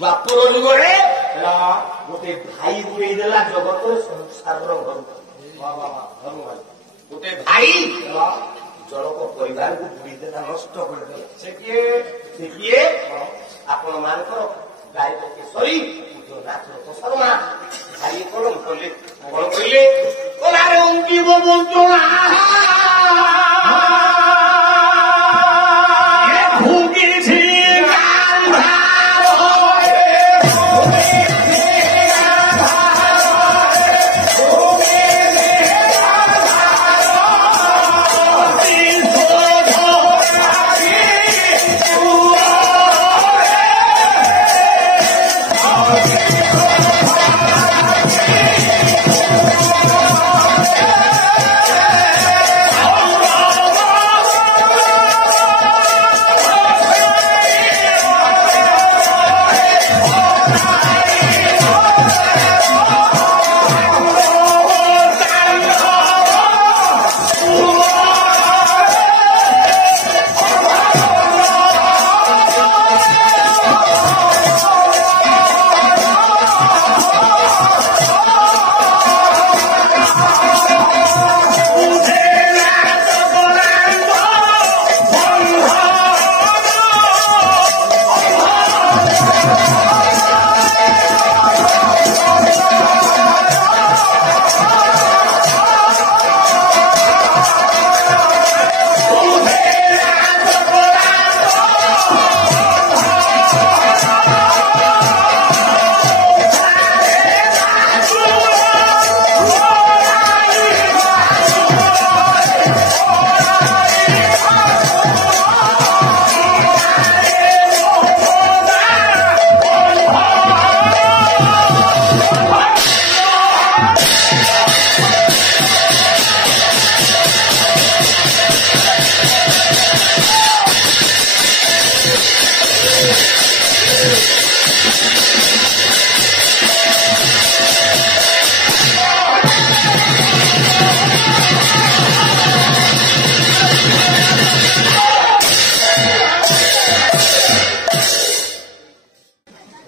ଦ୍ୱାପର ଯୁଗରେ ଗୋଟେ ଭାଇ ବୁଡେଇ ଦେଲା ଜଗତର ସଂସାରର ଘର। ଗୋଟେ ଭାଇ ଜଣକ ପରିବାରକୁ ବୁଡେଇ ଦେଲା, ନଷ୍ଟ କରିଦେଲା। ସେ କିଏ ଆପଣ ମାନଙ୍କର ଗାୟକ କେଶରୀ ନାଥ ଶର୍ମା। ଭାଇ କଣ କଲେ? କଣ କହିଲେ? କଲାରେ ଉଙ୍କିବ ବଞ୍ଚଣା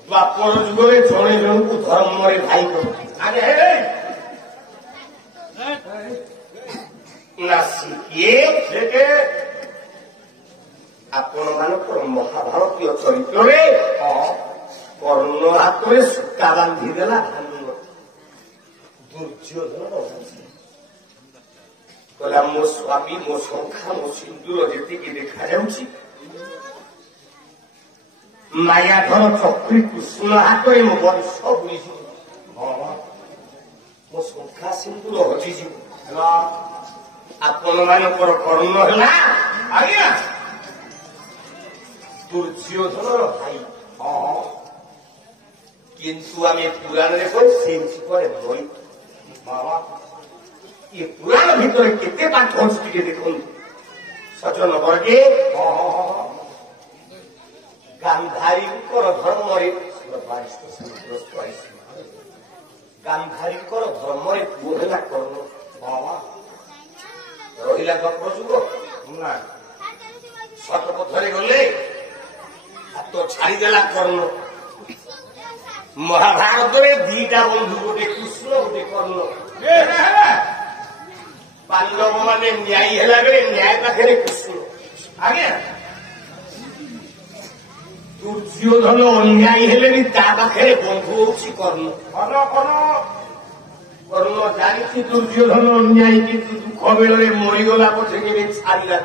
ଦ୍ୱାପର ଯୁଗରେ ଜଣେ ଜଣଙ୍କୁ ଧର୍ମରେ ଭାଇ କରନ୍ତି। ନା ସିଏ ଆପଣ ମାନଙ୍କର ମହାଭାରତୀୟ ଚରିତ୍ରରେ କର୍ଣ୍ଣ ହାତରେ ସୂତା ବାନ୍ଧିଦେଲା ଦୁର୍ଯ୍ୟୋଧନ। କହିଲା ମୋ ସ୍ୱାମୀ, ମୋ ଶଙ୍ଖା, ମୋ ସିନ୍ଦୁର ଯେତିକି ଦେଖାଯାଉଛି, ମାୟାଧର ଚକ୍ରୀ କୃଷ୍ଣ ହାତରେ ମୋ ବଂଶ ବୁଡ଼ିଯିବ, ମୋ ଶଙ୍ଖା ସିନ୍ଦୁର ହଜିଯିବ। ଆପଣ ମାନଙ୍କର କର୍ଣ୍ଣ ହେଲା ଦୁର୍ଯ୍ୟୋଧନର ଭାଇ। କିନ୍ତୁ ଆମେ ପୁରାଣରେ କହି ସେ ପରେ ନଈ। ଏ ପୁରାଣ ଭିତରେ କେତେ ପାଠ ଅଛି ଟିକେ ଦେଖନ୍ତୁ। ସଜନ ବର୍ଗେ ଗାନ୍ଧାରୀଙ୍କର ଧର୍ମରେ ଗାନ୍ଧାରୀଙ୍କର ଧର୍ମରେ ପୁଅ ହେଲା କର୍ଣ୍ଣ। ରହିଲା ଦ୍ୱାପର ଯୁଗ, ସତ ପଥରେ ଗଲେ ହାତ ଛାଡ଼ିଦେଲା କର୍ଣ୍ଣ। ମହାଭାରତରେ ଦିଟା ବନ୍ଧୁ, ଗୋଟେ କୃଷ୍ଣ, ଗୋଟେ କର୍ଣ୍ଣ। ପାଣ୍ଡବ ମାନେ ନ୍ୟାୟୀ ହେଲା ବେଳେ ନ୍ୟାୟ ପାଖରେ କୃଷ୍ଣ, ଦୁର୍ଯ୍ୟୋଧନ ଅନ୍ୟାୟୀ ହେଲେ ବି ତା ପାଖରେ ବନ୍ଧୁ ହଉଛି କର୍ଣ୍ଣ। କର୍ଣ୍ଣ ଜାଣିଛି ଦୁର୍ଯ୍ୟୋଧନ ଅନ୍ୟାୟୀ, କିନ୍ତୁ ଦୁଃଖ ବେଳରେ ମରିଗଲା ପଛେ କେବେ ଛାଡ଼ିଲା।